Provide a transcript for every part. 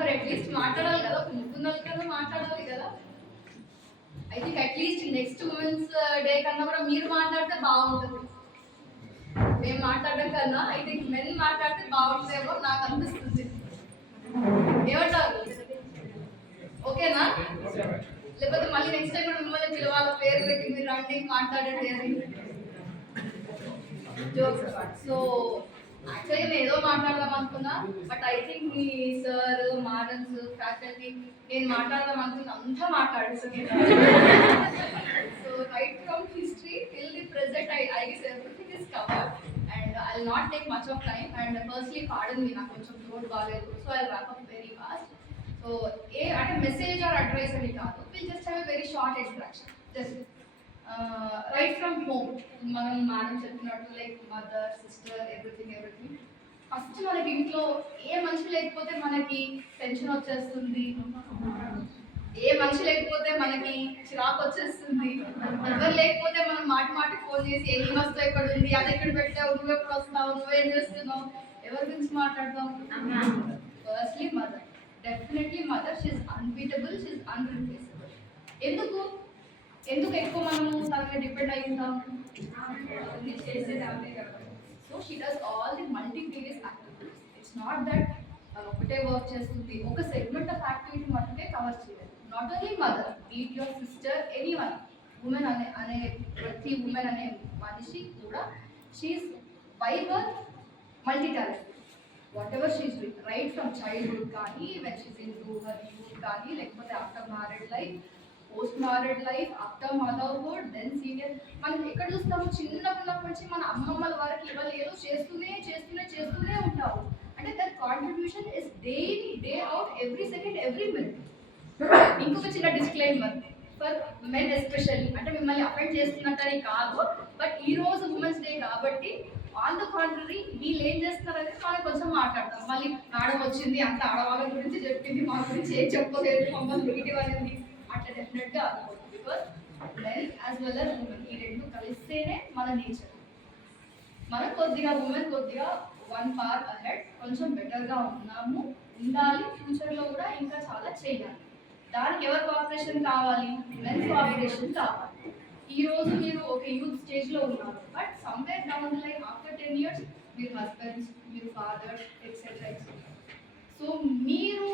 మరి అట్లీస్ట్ మాట్లాడాలి కదా, ముగ్గున్నది కదా మాట్లాడాలి కదా. I think at least next women's day కన్నా కూడా మీరు మాట్లాడితే బాగుంటుంది. మేము మాట్లాడడం కన్నా ఐ థింక్ మెన్ మాట్లాడితే బాగుంటుందేమో నాకు అనిపిస్తుంది. ఏమంటారు? ఓకేనా? లేకపోతే మళ్ళీ నెక్స్ట్ టైం కూడా మిమ్మల్ని పిలవాలి, పేరు పెట్టి మీరు రండి మాట్లాడండి అని. Jokes apart. సో యాక్చువల్లీ నేను ఏదో మాట్లాడదాం అనుకున్నా, బట్ ఐ థింక్ మీ సార్, మాడల్స్, ఫ్యాకల్టీ నేను మాట్లాడదాం అనుకున్నా అంతా మాట్లాడేసాను. So right from history till the present I guess everything is covered and I will not take much of time. And firstly pardon me, నాకు కొంచెం థ్రోట్ బాగాలేదు, so I will wrap up very fast. So అంటే message or advice అని కాదు, will just have a very short introduction. Just right from home మనం madam చెప్పినట్టు like mother, sister, everything. First మనకి ఇంట్లో ఏ మనిషి లేకపోతే మనకి టెన్షన్ వచ్చేస్తుంది, ఏ మనిషి లేకపోతే మనకి చిరాకు వచ్చేస్తుంది, ఎవరు లేకపోతే మనం మాటి ఫోన్ చేసి ఏ వస్తావు, ఎక్కడ ఉంది, అది ఎక్కడ పెట్టావు, నువ్వు ఎప్పుడు వస్తావు, నువ్వేం చేస్తున్నావు, ఎవరి గురించి మాట్లాడతాం? Firstly mother. Definitely mother, she is unbeatable, she is unreplaceable. ఎందుకు ఎక్కువ మనము తన మీద డిపెండ్ అయి ఉంటాం? So she does all the multifarious activities. It's not that తను ఒకటే వర్క్ చేస్తుంది, ఒక సెగ్మెంట్ ఆఫ్ యాక్టివిటీ మటుకే కవర్ చేయలేదు. Not only mother, but your sister, any one, women అనే ప్రతి ఉమెన్ అనే మనిషి కూడా she is by birth multi talented. Whatever she is doing, right from childhood కానీ, when she's into her youth కానీ, లేకపోతే after married life, post married life, after motherhood, then senior. మనం ఎక్కడ చూస్తాము, చిన్నప్పటి నుంచి మన అమ్మమ్మల వరకు ఇవాళ ఏదో చేస్తూనే ఉంటాము. అంటే that contribution is day out, every second, every minute. ఇంకొక చిన్న డిస్క్లైమర్ ఫర్ మెన్ ఎస్పెషల్లీ, అంటే మిమ్మల్ని అఫెండ్ చేస్తున్నట్టని కాదు, బట్ ఈ రోజు ఉమెన్స్ డే కాబట్టి ఆన్ ద కాంట్రరీ వీళ్ళు ఏం చేస్తున్నారని మనం కొంచెం మాట్లాడతాం. మళ్ళీ మేడం వచ్చింది అంత ఆడవాళ్ళ గురించి చెప్పింది, మా గురించి ఏం చెప్పలేదు, మమ్మల్ని నెగిటివ్ అనేది అట్లా డెఫినెట్గా అనుకోవచ్చు. Because men as well as women, ఈ రెండు కలిస్తేనే మన నేచర్. మనం కొద్దిగా ఉమెన్ కొద్దిగా 1 పార్ట్ అహెడ్, కొంచెం బెటర్గా ఉండాలి. ఫ్యూచర్లో కూడా ఇంకా చాలా చేయాలి. దానికి ఎవరి కోఆపరేషన్ కావాలి? మెన్ కోఆపరేషన్ కావాలి. ఈ రోజు మీరు ఒక యూత్ స్టేజ్లో ఉన్నారు, but somewhere down the line after 10 years మీరు హస్బెండ్స్, మీరు ఫాదర్స్, ఎక్సెట్రా. సో మీరు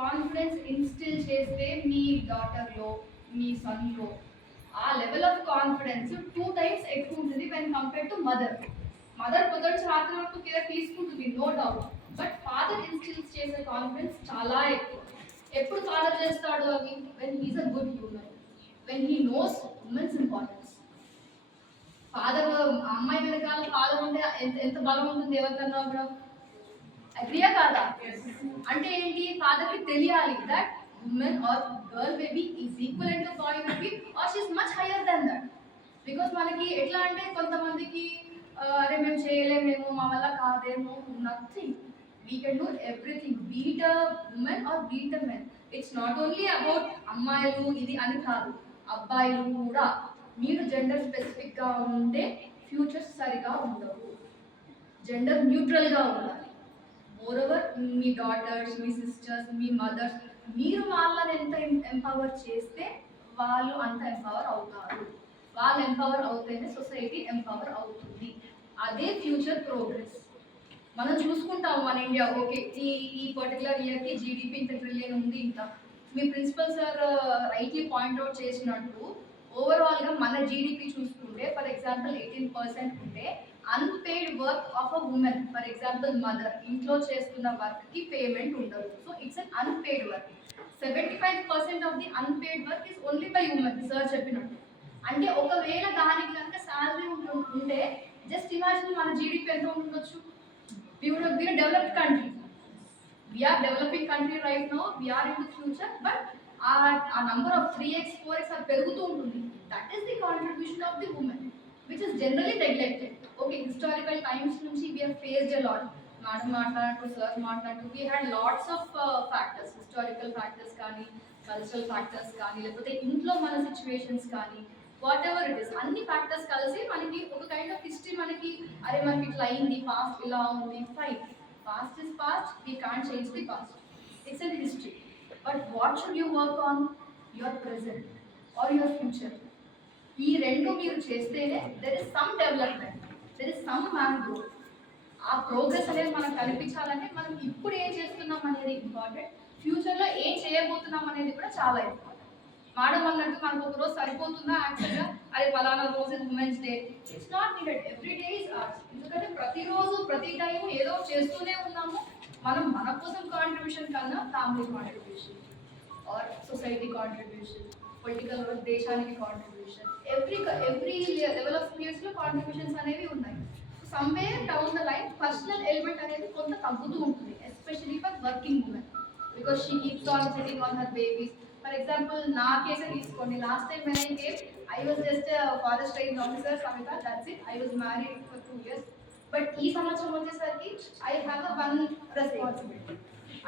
కాన్ఫిడెన్స్ ఇన్స్టిల్ చేస్తే మీ డాటర్లో, మీ సన్లో ఆ లెవెల్ ఆఫ్ కాన్ఫిడెన్స్ 2 times ఎక్కువ ఉంటుంది when compare to mother. Mother పొద్దున్న రాత్రి వరకు కేర్ తీసుకుంటుంది, నో డౌట్, బట్ ఫాదర్ ఇన్స్టిల్స్ చేసే కాన్ఫిడెన్స్ చాలా ఎక్కువ. ఎప్పుడు ఫాదర్ చేస్తాడు అవి? When he's a good human, when he knows women's importance. Father, అమ్మాయి వెనకాల ఫాదర్ ఉంటే ఎంత బలం ఉంటుంది ఎవరికన్నా కూడా. అగ్రియా కాదా? అంటే ఏంటి? ఫాదర్కి తెలియాలి that woman or girl baby is equivalent to boy baby or she is much higher than that. Because మనకి ఎట్లా అంటే కొంతమందికి అరే మేము చేయలేమేమో, మా వల్ల కాదేమో, nothing. We can do everything, be it a women or be it a men. It's not only about అమ్మాయిలు ఇది అని కాదు, అబ్బాయిలు కూడా. మీరు జెండర్ స్పెసిఫిక్గా ఉంటే ఫ్యూచర్స్ సరిగా ఉండవు, జెండర్ న్యూట్రల్గా ఉండాలి. మోరోవర్ మీ డాటర్స్, మీ సిస్టర్స్, మీ మదర్స్, మీరు వాళ్ళని ఎంత ఎంపవర్ చేస్తే వాళ్ళు అంత ఎంపవర్ అవుతారు. వాళ్ళు ఎంపవర్ అవుతేనే సొసైటీ ఎంపవర్ అవుతుంది. అదే ఫ్యూచర్ ప్రోగ్రెస్. మనం చూసుకుంటాము మన ఇండియా, ఓకే ఈ పర్టికులర్ ఇయర్కి జీడిపి ఇంత ట్రిలియన్ ఉంది ఇంత. మీ ప్రిన్సిపల్ సార్ రైట్లీ పాయింట్అవుట్ చేసినట్టు ఓవరాల్గా మన జీడిపి చూసుకుంటే ఫర్ ఎగ్జాంపుల్ 18% ఉంటే unpaid work of a women, for example mother ఇంట్లో చేస్తున్న వర్క్కి పేమెంట్ ఉండదు. So it's an unpaid work. 75% of the unpaid work is only by women, sir చెప్పినట్టు. అంటే ఒకవేళ దానికి కనుక శాలరీ ఉంటే జస్ట్ ఇమాజిన్ మన జీడిపి ఎంత ఉండొచ్చు. We would have been a developed country. We are developing country right now, we are in the future, but our number of 3x 4x are పెరుగుతూ ఉంటుంది. That is the contribution of the woman, which is generally neglected. Okay, historical times నుంచి we have faced a lot. Madam మాట్లాడుతూ, sir మాట్లాడుతూ, we had lots of factors, historical factors కానీ, cultural factors కానీ, లేకపోతే ఇంట్లో మన situations కానీ, what ever it is, అన్ని ఫ్యాక్టర్స్ కలిసి మనకి ఒక కైండ్ ఆఫ్ హిస్టరీ మనకి, అరే మనకి ఇట్లా అయింది, పాస్ట్ ఇలా ఉంది, fine. Past is past, we can't change the past. it's in history. But what should you work on? Your present or your future. ఈ రెండు మీరు చేస్తేనే there is some development, there is some man growth. ఆ progress అనేది మనకు కనిపించాలంటే మనం ఇప్పుడు ఏం చేస్తున్నాం అనేది ఇంపార్టెంట్, ఫ్యూచర్లో ఏం చేయబోతున్నాం అనేది కూడా చాలా ఇంపార్టెంట్. మేడం అన్నట్టు మనకు ఒక రోజు సరిపోతుందా యాక్చువల్గా, అది ఫలానా రోజు women's day, it's not needed, every day is arts. ఎందుకంటే ప్రతిరోజు ప్రతి టైం ఏదో చేస్తూనే ఉన్నాము. మనం మన కోసం కాంట్రిబ్యూషన్ కన్నా family contribution or society contribution, political దేశానికి కాంట్రిబ్యూషన్, ఎవ్రీ లెవెల్ ఆఫ్ స్పియర్స్లో కాంట్రిబ్యూషన్స్ అనేవి ఉన్నాయి. Somewhere down the line personal element అనేది కొంత తగ్గుతూ ఉంటుంది, especially for working women, because she keeps on sitting on her babies. For example నా కేసే తీసుకోండి, last time when I came, I was just a forest range officer, Samita, that's it. I was married for 2 years. But ఈ సంవత్సరం వచ్చేసరికి I have a one responsibility.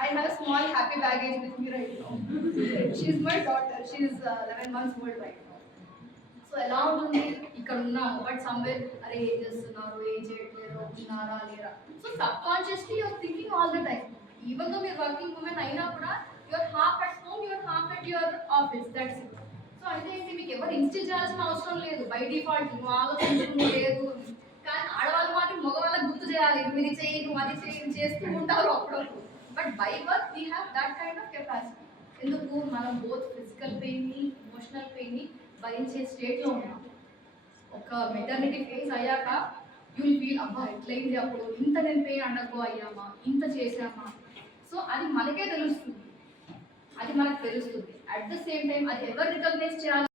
I have a small happy baggage with me right now. She's my daughter. She is 11 months old right now. So ఎలా ఉంటుంది, ఇక్కడ ఉన్నాము but somewhere అరే ఏం చేస్తున్నారు, ఏం చేయట్లేరు, ఉన్నారా లేరా. So subconsciously you're thinking all the time. Even though మీరు వర్కింగ్ ఉమెన్ అయినా కూడా you're half at home, you're half at your office, that's it. So అయితే ఏంటి, మీకు ఎవరు ఇన్స్టిల్ చేయాల్సిన అవసరం లేదు, బై డిఫాల్ట్ నువ్వు ఆలోచించడం లేదు. కానీ ఆడవాళ్ళ మాట మగవాళ్ళకి గుర్తు చేయాలి, నువ్వు ఇది చేయి, నువ్వు అది చేయి, చేస్తూ ఉంటారు అప్పుడప్పుడు. But by work we have that kind of capacity. ఎందుకు, మనం బోత్ ఫిజికల్ పెయిన్ని ఎమోషనల్ పెయిన్ని భరించే స్టేట్లో ఉన్నాం. ఒక మెటర్నిటీ ఫేస్ అయ్యాక యూ విల్ ఫీల్ అబ్బా ఎట్లయింది, అప్పుడు ఇంత నేను పెయిన్ అండర్గో అయ్యామా, ఇంత చేసామా. సో అది మనకే తెలుస్తుంది, అది మనకు తెలుస్తుంది. అట్ ద సేమ్ టైం అది ఎవరు రికగ్నైజ్ చేయాలి.